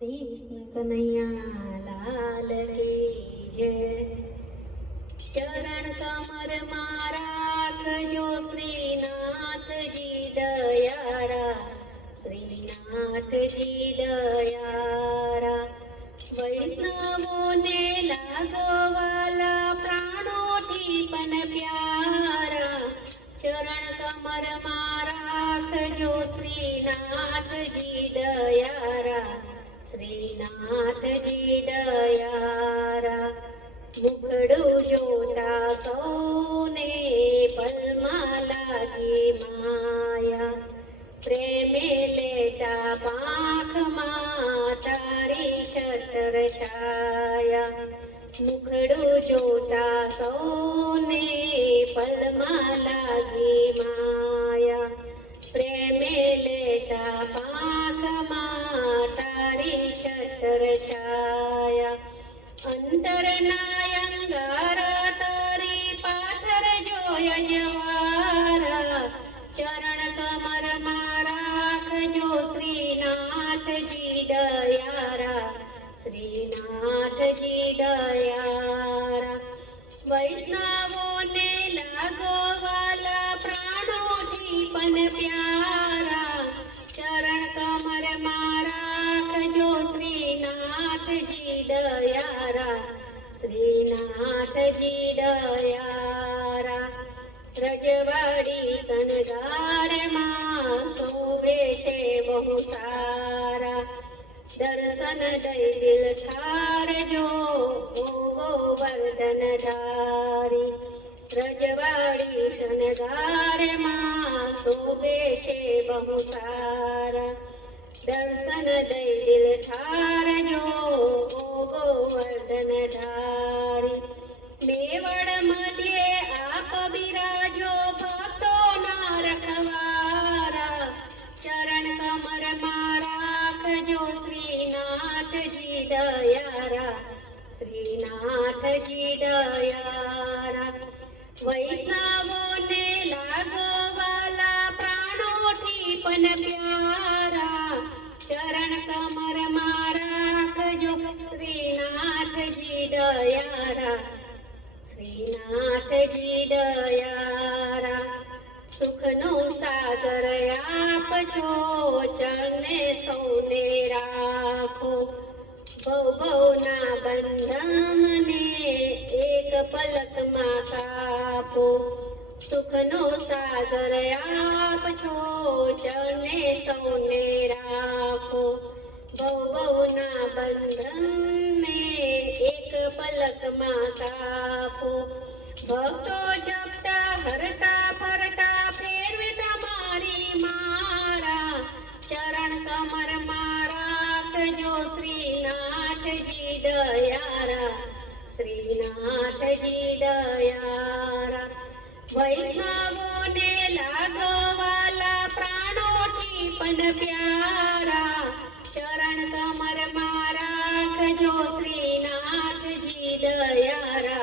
कृष्ण कन्हैया लाल की जय। चरण कमर राखजो श्रीनाथ जी दयारा, श्रीनाथ जी दयारा। वैष्णवों ने लागो वाला प्राणों थी पन प्यारा, चरण कमर राखजो श्रीनाथ जी दयारा, श्रीनाथ जी दयारा। मुखड़ू जोता सौने पलमाला की माया, प्रेमे लेता पाख तारी छतर छाया। मुखड़ू जोता सौने पलमाला की माया, प्रेमे लेता पाख तारी छतर छाया। अंतरनाय अंगारा तारी पाथर जो यजवारा, चरण कमर राखजो श्रीनाथ जी दयारा, श्रीनाथ जी दयारा। वैष्णवों ने लागो वाला प्राणों थी पन प्यारा, चरण कमर राखजो श्रीनाथ जी दयारा, श्रीनाथ जी दयारा। रजवाड़ी शणगार मां सोवे छे बहु सारा, दर्शन दई दिल ठारजो ओ गोवर्धन धारी। रजवाड़ी शणगार मां सोवे छे बहु सारा, दर्शन दई दिल ठारजो ओ गोवर्धन धारी। मेवड़ मध्य आप बिराजो भक्तो ना रखवारा, चरण कमर राखजो श्रीनाथ जी दयारा, श्रीनाथ जी दयारा। वैष्णवों ने लागो वाला प्राणों थी पन प्यारा, चरण कमर राखजो श्रीनाथ जी दयारा, श्रीनाथ जी दयारा। सुखनो सागर आप छो चरणे सौने राखो, बहू बहू ना बंधन ने एक पलक मां कापो। सुखनो सागर आप छो चरणे सौने राखो, बहू बहू ना बंधन ने एक पलक मां कापो। भक्तो जपता हरता फरता फेरवे तमारी मारा, चरण कमर राखजो श्रीनाथ जी दयारा, श्रीनाथ जी दयारा। वैष्णवों ने लागो वाला प्राणों थी पन प्यारा, चरण कमर राखजो श्रीनाथ जी दयारा,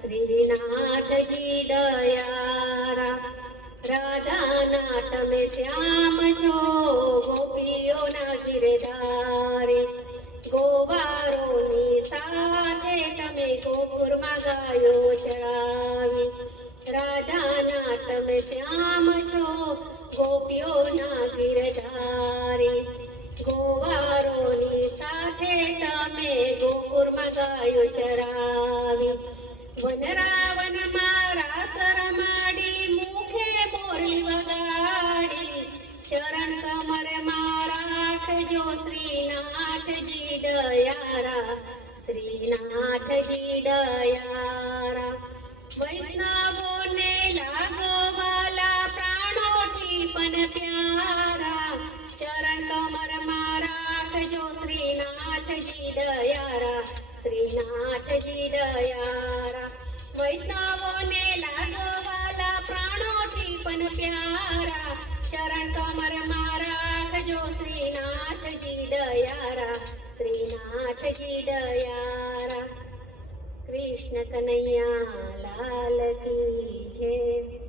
श्रीनाथ जी दयारा। राधा नाट में श्याम छो गोपीओ ना गिरधारे, गोवारोनी साथे तमे गोकुळमां गायो चरावी। राधा नाट में श्याम छो गोपीओ ना गिरधारे, गोवारोनी साथे तमे गोकुळमां गायो चरावी। वनरावन मारा सरमाडी मुखे मोरली वगाड़ी, चरण कमर राखजो श्रीनाथ जी दयारा, श्रीनाथ जी दयारा। वैष्णवों ने लागो वाला प्राणों थी पन प्यारा, चरण कमर राखजो श्रीनाथ जी दयारा, श्रीनाथ जी दयारा। वैष्णवों ने लागो वाला प्राणों थी पन प्यारा, चरण कमर राखजो श्रीनाथ जी दयारा, श्रीनाथ जी दयारा। कृष्ण कन्हैया लाल की जय।